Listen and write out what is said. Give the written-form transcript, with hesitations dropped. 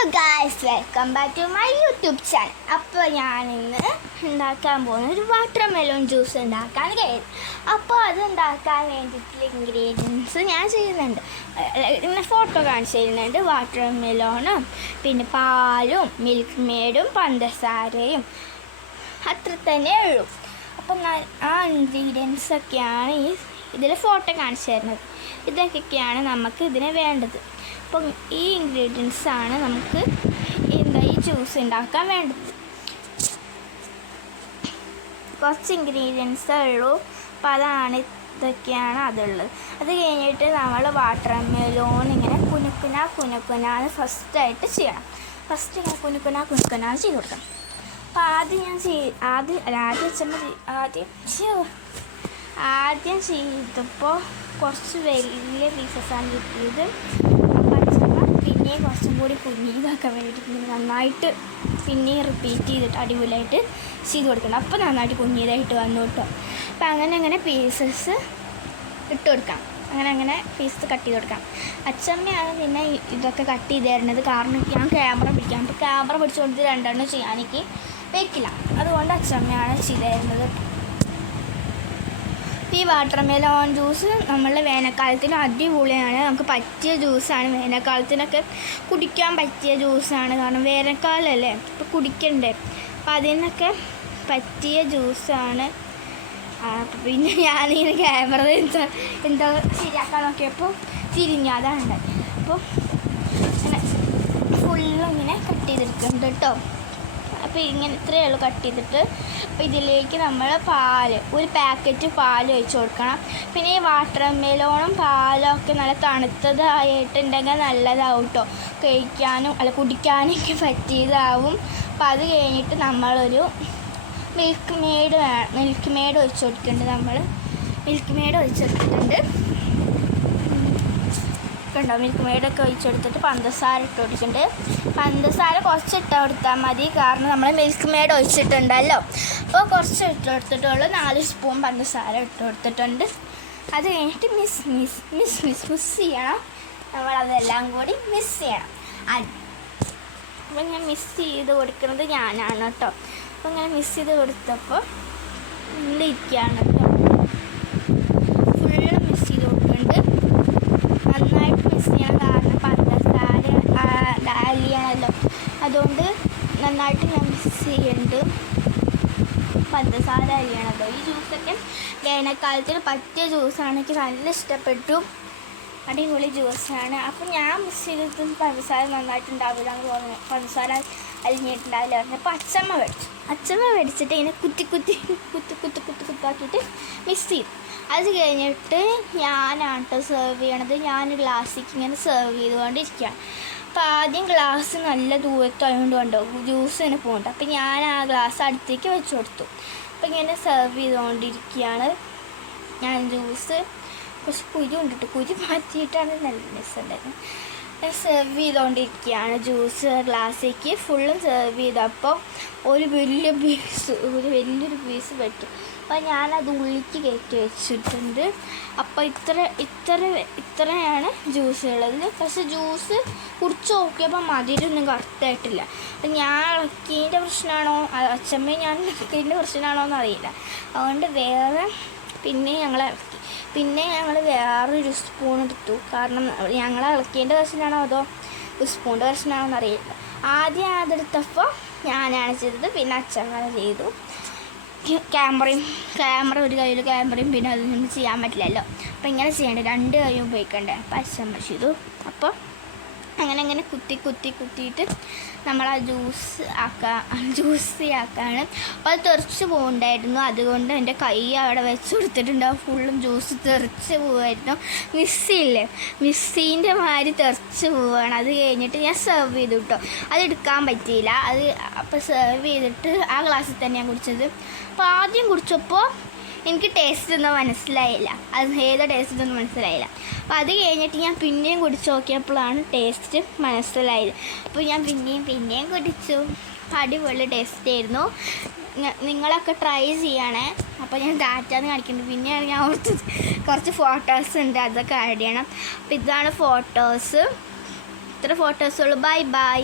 Hello guys, welcome back to my YouTube channel. അപ്പോൾ ഞാനിന്ന് ഉണ്ടാക്കാൻ പോകുന്ന ഒരു വാട്ടർ മെലോൺ ജ്യൂസ് ഉണ്ടാക്കാൻ കഴിയും. അപ്പോൾ അത് ഉണ്ടാക്കാൻ വേണ്ടിയിട്ടുള്ള ഇൻഗ്രീഡിയൻസ് ഞാൻ ചെയ്യുന്നുണ്ട്. ഇങ്ങനെ ഫോട്ടോ കാണിച്ച് തരുന്നുണ്ട്. വാട്ടർ മെലോണും പിന്നെ പാലും മിൽക്ക് മെയ്ഡും പഞ്ചസാരയും അത്ര തന്നെ ഉള്ളൂ. അപ്പം ആ ഇൻഗ്രീഡിയൻസൊക്കെയാണ് ഇതിൽ ഫോട്ടോ കാണിച്ച് തരുന്നത്. ഇതൊക്കെയാണ് നമുക്ക് ഇതിന് വേണ്ടത്. അപ്പം ഈ ഇൻഗ്രീഡിയൻസാണ് നമുക്ക് ഈ ജ്യൂസ് ഉണ്ടാക്കാൻ വേണ്ടത്. കുറച്ച് ഇൻഗ്രീഡിയൻസേ ഉള്ളൂ. അപ്പോൾ ഇതൊക്കെയാണ് അതുള്ളത്. അത് കഴിഞ്ഞിട്ട് നമ്മൾ വാട്ടർ മെലോൺ ഇങ്ങനെ കുനുക്കുനാന്ന് ഫസ്റ്റായിട്ട് ചെയ്യണം. ഫസ്റ്റ് ഇങ്ങനെ കുനുക്കുനാന്ന് ചെയ്ത് കൊടുക്കണം. അപ്പോൾ ആദ്യം ചെയ്തപ്പോൾ കുറച്ച് വലിയ പീസസാണ് കിട്ടിയത്. പിന്നെയും കുറച്ചും കൂടി കുഞ്ഞിതാക്കാൻ വേണ്ടിയിട്ട് നന്നായിട്ട് പിന്നെയും റിപ്പീറ്റ് ചെയ്തിട്ട് അടിപൊളിയായിട്ട് ചെയ്ത് കൊടുക്കണം. അപ്പോൾ നന്നായിട്ട് കുഞ്ഞിതായിട്ട് വന്നു കേട്ടോ. അപ്പം അങ്ങനെ പീസസ് ഇട്ട് കൊടുക്കാം. അങ്ങനെ പീസസ് കട്ട് ചെയ്ത് കൊടുക്കാം. അച്ഛമ്മയാണ് പിന്നെ ഇതൊക്കെ കട്ട് ചെയ്ത് തരുന്നത്. കാരണം ഞാൻ ക്യാമറ പിടിക്കാം. അപ്പോൾ ക്യാമറ പിടിച്ചുകൊണ്ട് രണ്ടെണ്ണം ചെയ്യാൻ എനിക്ക് വെക്കില്ല. അതുകൊണ്ട് അച്ഛമ്മയാണ് ചെയ്ത് തരുന്നത്. ഈ വാട്ടർ മെലോൺ ജ്യൂസ് നമ്മളുടെ വേനൽക്കാലത്തിന് അടിപൊളിയാണ്. നമുക്ക് പറ്റിയ ജ്യൂസാണ്. വേനൽക്കാലത്തിനൊക്കെ കുടിക്കാൻ പറ്റിയ ജ്യൂസാണ്. കാരണം വേനൽക്കാലമല്ലേ, ഇപ്പോൾ കുടിക്കണ്ടേ. അപ്പം അതിനൊക്കെ പറ്റിയ ജ്യൂസാണ്. പിന്നെ ഞാനിങ്ങനെ ക്യാമറ എന്താ ശരിയാക്കാൻ നോക്കിയപ്പോൾ തിരിഞ്ഞാതാണ്. അപ്പോൾ ഇങ്ങനെ ഫുള്ളിങ്ങനെ കട്ട് ചെയ്തെടുക്കുന്നുണ്ട് കേട്ടോ. അപ്പോൾ ഇങ്ങനെ ഇത്രയേ ഉള്ളൂ കട്ട് ചെയ്തിട്ട്. അപ്പോൾ ഇതിലേക്ക് നമ്മൾ ഒരു പാക്കറ്റ് പാൽ ഒഴിച്ച് കൊടുക്കണം. പിന്നെ ഈ വാട്ടർ മെലോണും പാലും ഒക്കെ നല്ല തണുത്തതായിട്ടുണ്ടെങ്കിൽ നല്ലതാവും കേട്ടോ. കഴിക്കാനും കുടിക്കാനൊക്കെ പറ്റിയതാവും. അപ്പോൾ അത് കഴിഞ്ഞിട്ട് നമ്മളൊരു മിൽക്ക് മെയ്ഡ് ഒഴിച്ച് കൊടുത്തിട്ടുണ്ട്. കണ്ടോ, മിൽക്ക് മെയ്ഡൊക്കെ ഒഴിച്ചെടുത്തിട്ട് പഞ്ചസാര ഇട്ട് കൊടുക്കുന്നുണ്ട്. പഞ്ചസാര കുറച്ച് ഇട്ട് കൊടുത്താൽ മതി, കാരണം നമ്മൾ മിൽക്ക് മെയ്ഡ് ഒഴിച്ചിട്ടുണ്ടല്ലോ. അപ്പോൾ കുറച്ച് ഇട്ട് കൊടുത്തിട്ടുള്ളൂ. 4 സ്പൂൺ പഞ്ചസാര ഇട്ട് കൊടുത്തിട്ടുണ്ട്. അത് കഴിഞ്ഞിട്ട് മിക്സ് ചെയ്യണം. നമ്മളതെല്ലാം കൂടി മിക്സ് ചെയ്യണം. അപ്പോൾ ഞാൻ മിക്സ് ചെയ്ത് കൊടുക്കുന്നത് ഞാനാണ് കേട്ടോ. അപ്പോൾ ഇങ്ങനെ മിക്സ് ചെയ്ത് കൊടുത്തപ്പോൾ ഇരിക്കുകയാണ് കേട്ടോ. ഫുള്ള് മിക്സ് ചെയ്ത് കൊടുക്കുന്നുണ്ട്. നന്നായിട്ട് മിക്സ് ചെയ്യണം, കാരണം പഞ്ചസാര അലിയണമല്ലോ. അതുകൊണ്ട് നന്നായിട്ട് ഞാൻ മിക്സ് ചെയ്യുന്നുണ്ട്. പഞ്ചസാര അലിയണമല്ലോ. ഈ ജ്യൂസൊക്കെ വേനൽക്കാലത്തിന് പറ്റിയ ജ്യൂസാണ്. എനിക്ക് നല്ല ഇഷ്ടപ്പെട്ടു. അടിപൊളി ജ്യൂസാണ്. അപ്പം ഞാൻ മിക്സ് ചെയ്തിട്ട് പഞ്ചസാര നന്നായിട്ടുണ്ടാവില്ല എന്ന് തോന്നുന്നു. പഞ്ചസാര അലിഞ്ഞിട്ടുണ്ടാവില്ല പറഞ്ഞപ്പോൾ അച്ചമ്മ മേടിച്ചിട്ട് ഇങ്ങനെ കുത്താക്കിയിട്ട് മിക്സ് ചെയ്തു. അത് കഴിഞ്ഞിട്ട് ഞാനാണ് സെർവ് ചെയ്യണത്. ഞാൻ ഗ്ലാസ്സിലേക്ക് ഇങ്ങനെ സെർവ് ചെയ്തുകൊണ്ടിരിക്കുകയാണ്. അപ്പോൾ ആദ്യം ഗ്ലാസ് നല്ല ദൂരത്തായതുകൊണ്ട് കണ്ടോ ജ്യൂസ് ഇങ്ങനെ പോകുന്നുണ്ട്. അപ്പോൾ ഞാൻ ആ ഗ്ലാസ് അടുത്തേക്ക് വെച്ച് കൊടുത്തു. അപ്പോൾ ഇങ്ങനെ സെർവ് ചെയ്തുകൊണ്ടിരിക്കുകയാണ് ഞാൻ ജ്യൂസ്. കുറച്ച് കുരു ഉണ്ടിട്ട് കുരു മാറ്റിയിട്ടാണ് നല്ല രസമുണ്ടായിരുന്നു. സെർവ് ചെയ്തുകൊണ്ടിരിക്കുകയാണ് ജ്യൂസ്. ഗ്ലാസ്സിലേക്ക് ഫുള്ളും സെർവ് ചെയ്തപ്പോൾ ഒരു വലിയൊരു പീസ് പറ്റും. അപ്പോൾ ഞാനത് ഉള്ളിലേക്ക് കയറ്റി വെച്ചിട്ടുണ്ട്. അപ്പോൾ ഇത്രയാണ് ജ്യൂസ് ഉള്ളത്. പക്ഷേ ജ്യൂസ് കുടിച്ച് നോക്കിയപ്പോൾ മധുരമൊന്നും കറക്റ്റായിട്ടില്ല. അപ്പം ഞാൻ ഇളക്കിയതിൻ്റെ പ്രശ്നമാണോ അച്ഛമ്മയും ഞാൻ ഇളക്കിയതിൻ്റെ പ്രശ്നമാണോ എന്നറിയില്ല. അതുകൊണ്ട് പിന്നെ ഞങ്ങൾ വേറൊരു സ്പൂൺ എടുത്തു. കാരണം ഞങ്ങൾ ഇളക്കിയതിൻ്റെ പ്രശ്നമാണോ അതോ സ്പൂണിൻ്റെ പ്രശ്നമാണോ എന്നറിയില്ല. ആദ്യം അതെടുത്തപ്പോൾ ഞാനാണ് ചെയ്തത്, പിന്നെ അച്ഛമ്മ ചെയ്തു. ക്യാമറ ഒരു കയ്യിൽ ക്യാമറയും പിന്നെ അതൊന്നും ചെയ്യാൻ പറ്റില്ലല്ലോ. അപ്പം ഇങ്ങനെ ചെയ്യേണ്ടത് 2 കൈയും ഉപയോഗിക്കണ്ടേ. അപ്പം അച്ഛമ്മ ചെയ്തു. അപ്പോൾ അങ്ങനെ കുത്തിയിട്ട് നമ്മൾ ആ ജ്യൂസ് ആക്കാണ്. അപ്പോൾ അത് തെറിച്ച് പോകുന്നുണ്ടായിരുന്നു. അതുകൊണ്ട് എൻ്റെ കൈ അവിടെ വെച്ച് കൊടുത്തിട്ടുണ്ടാവും. ഫുള്ളും ജ്യൂസ് തെറിച്ച് പോവുമായിരുന്നു. മിക്സീൻ്റെ മാതിരി തെറിച്ച് പോവുകയാണ്. അത് കഴിഞ്ഞിട്ട് ഞാൻ സെർവ് ചെയ്തു കേട്ടോ. അത് എടുക്കാൻ പറ്റിയില്ല. അപ്പോൾ സെർവ് ചെയ്തിട്ട് ആ ഗ്ലാസ്സിൽ തന്നെ ഞാൻ കുടിച്ചത്. അപ്പോൾ ആദ്യം കുടിച്ചപ്പോൾ എനിക്ക് ടേസ്റ്റ് ഒന്നും മനസ്സിലായില്ല. അത് ഏതാ ടേസ്റ്റ് ഒന്നും മനസ്സിലായില്ല. അപ്പോൾ അത് കഴിഞ്ഞിട്ട് ഞാൻ പിന്നെയും കുടിച്ച് നോക്കിയപ്പോഴാണ് ടേസ്റ്റ് മനസ്സിലായത്. അപ്പോൾ ഞാൻ പിന്നെയും കുടിച്ചു. അടിപൊളി ടേസ്റ്റ് ആയിരുന്നു. നിങ്ങളൊക്കെ ട്രൈ ചെയ്യണേ. അപ്പോൾ ഞാൻ ഡാറ്റാന്ന് കാണിക്കുന്നത്. പിന്നെയാണ് ഞാൻ ഓർത്തത് കുറച്ച് ഫോട്ടോസ് ഉണ്ട്, അതൊക്കെ ആഡ് ചെയ്യണം. അപ്പോൾ ഇതാണ് ഫോട്ടോസ്. ഇത്ര ഫോട്ടോസുള്ളൂ. ബൈ.